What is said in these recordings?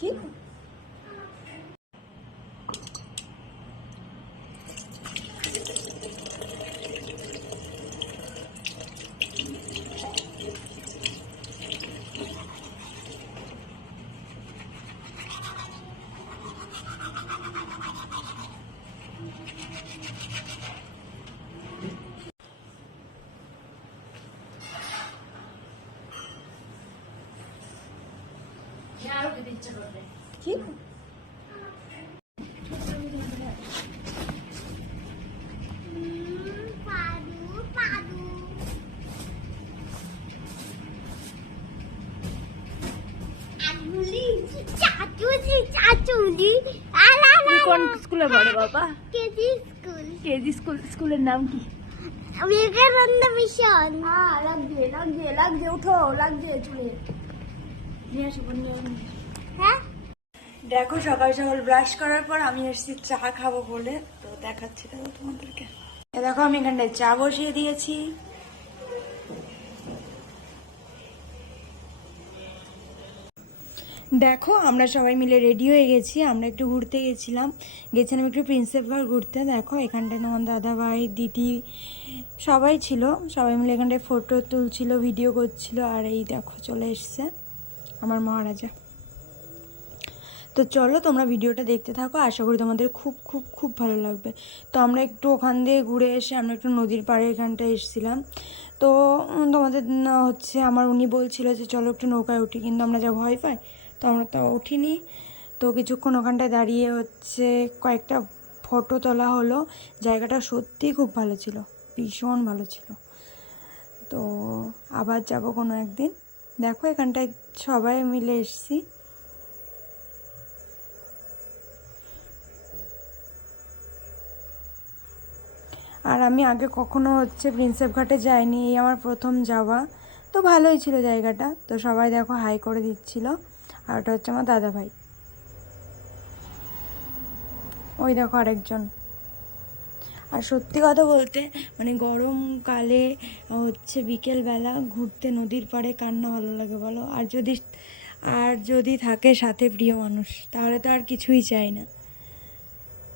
ঠিক ঠিক কোন স্কুলে পড়ে বাবা? KG school. স্কুলের নাম কি? বিবেকানন্দ মিশন। লাগছে লাগছে লাগছে, উঠো, লাগছে চুলে নিয়ে আসো। হ্যাঁ, দেখো সকাল সকাল ব্রাশ করার পর আমি এসেছি চা খাবো বলে, তো দেখাচ্ছি দেখো তোমাদেরকে। দেখো আমি এখানটায় চা বসিয়ে দিয়েছি। দেখো আমরা সবাই মিলে রেডি হয়ে গেছি, আমরা একটু ঘুরতে গেছিলাম একটু প্রিন্সেপ ঘর ঘুরতে। দেখো এখানটায় তোমার দাদা ভাই দিদি সবাই ছিল, সবাই মিলে এখানটায় ফটো তুলছিল, ভিডিও করছিল। আর এই দেখো চলে এসছে আমার মহারাজা। তো চলো তোমরা ভিডিওটা দেখতে থাকো, আশা করি তোমাদের খুব খুব খুব ভালো লাগবে। তো আমরা একটু ওখান দিয়ে ঘুরে এসে আমরা একটু নদীর পাড়ে এখানটায় এসেছিলাম। তো তোমাদের হচ্ছে আমার উনি বলছিল যে চলো একটু নৌকায় উঠি, কিন্তু আমরা যা ভয় পাই তো আমরা তো উঠিনি। তো কিছুক্ষণ ওখানটায় দাঁড়িয়ে হচ্ছে কয়েকটা ফটো তোলা হলো। জায়গাটা সত্যিই খুব ভালো ছিল, ভীষণ ভালো ছিল। তো আবার যাব কোনো একদিন। দেখো এখানটায় সবাই মিলে এসেছি। আর আমি আগে কখনো হচ্ছে প্রিন্সেপ ঘাটে যাইনি, এই আমার প্রথম যাওয়া। তো ভালোই ছিল জায়গাটা। তো সবাই দেখো হাই করে দিচ্ছিল। আর ওটা হচ্ছে আমার দাদা ভাই, ওই দেখো আরেকজন। আর সত্যি কথা বলতে মানে গরমকালে হচ্ছে বিকেলবেলা ঘুরতে নদীর পাড়ে কার না ভালো লাগে বলো? আর যদি থাকে সাথে প্রিয় মানুষ, তাহলে তো আর কিছুই চাই না।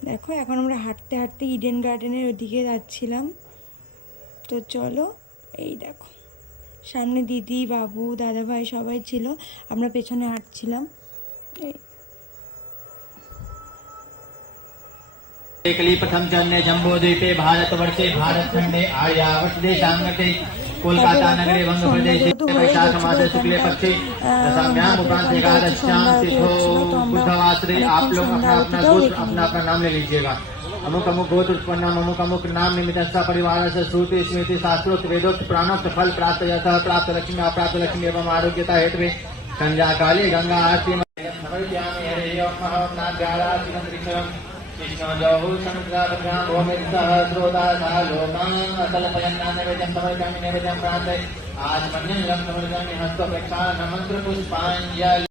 দেখো এখন আমরা হাঁটতে হাঁটতে ইডেন গার্ডেনের ওদিকে যাচ্ছিলাম। তো চলো, এই দেখো সামনে দিদি বাবু দাদা ভাই সবাই ছিল, আমরা পেছনে হাঁটছিলাম। प्रथम चरणे जम्बूद्वीपे भारतवर्षे भारतखंडे आर्यावर्त देशांगते कोलकाता नगरे बंग प्रदेशे वैशाख मासे शुक्ले पक्षे दशम्याम उपरांत एकादश्याम तिथो बुधवासरे आप लोग अपना अपना गोत्र अपना अपना नाम ले लीजिएगा। अमुक अमुक गोत्र उत्पन्न अमुक अमुक नाम निमित्त परिवार से श्रुति स्मृति शास्त्रोक्त वेदोक्त प्राणोक्त फल प्राप्त यतः प्राप्त लक्ष्मी अप्राप्त लक्ष्मी एवं आरोग्यता हेतु संध्या काले गंगा आरती कृष्ण जहु समुद्राभ्यां भूमिर्सह स्रोताः लोकान् अकल्पयन्ना नैवेद्यं समर्पयामि नैवेद्यं प्रातः आचमन्यं लं समर्पयामि हस्तप्रेक्षालनं मन्त्रपुष्पाञ्जलि।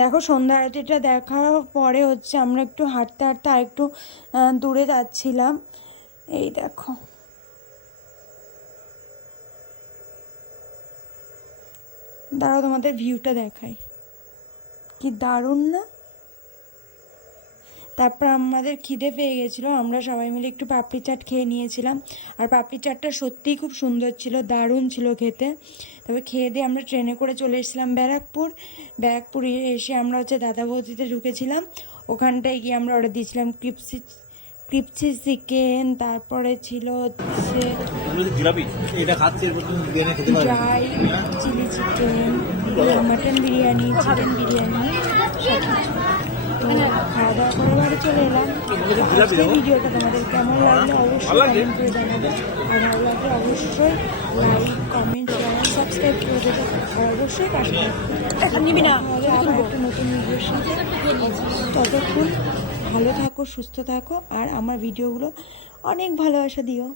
দেখো সন্ধ্যা আরতিটা দেখার পরে হচ্ছে আমরা একটু হাঁটতে হাঁটতে আর একটু দূরে যাচ্ছিলাম। এই দেখো দাঁড়াও তোমাদের ভিউটা দেখাই, কি দারুণ না? তারপর আমাদের খিদে পেয়ে গেছিলো, আমরা সবাই মিলে একটু পাপড়ি চাট খেয়ে নিয়েছিলাম। আর পাপড়ি চাটটা সত্যিই খুব সুন্দর ছিল, দারুণ ছিল খেতে। তবে খেয়ে দিয়ে আমরা ট্রেনে করে চলে এসেছিলাম ব্যারাকপুর এসে আমরা হচ্ছে দাদা বৌদিতে ঢুকেছিলাম। ওখানটায় গিয়ে আমরা অর্ডার দিয়েছিলাম ক্রিপসি চিকেন, তারপরে ছিল হচ্ছে dry chilli chicken, mutton biryani, chicken biryani সব কিছু। তো খাওয়া দাওয়া করে বাড়ি চলে এলাম। আজকের ভিডিওটা তোমাদের কেমন লাগলো অবশ্যই কমেন্ট করে জানাবে। আর ভালো লাগলে অবশ্যই লাইক কমেন্ট শেয়ার সাবস্ক্রাইব করে দেবে। আর অবশ্যই পাশে নিবি না আবার একটা নতুন ভিডিওর সাথে। ততক্ষণ ভালো থাকো, সুস্থ থাকো, আর আমার ভিডিওগুলো অনেক ভালোবাসা দিও।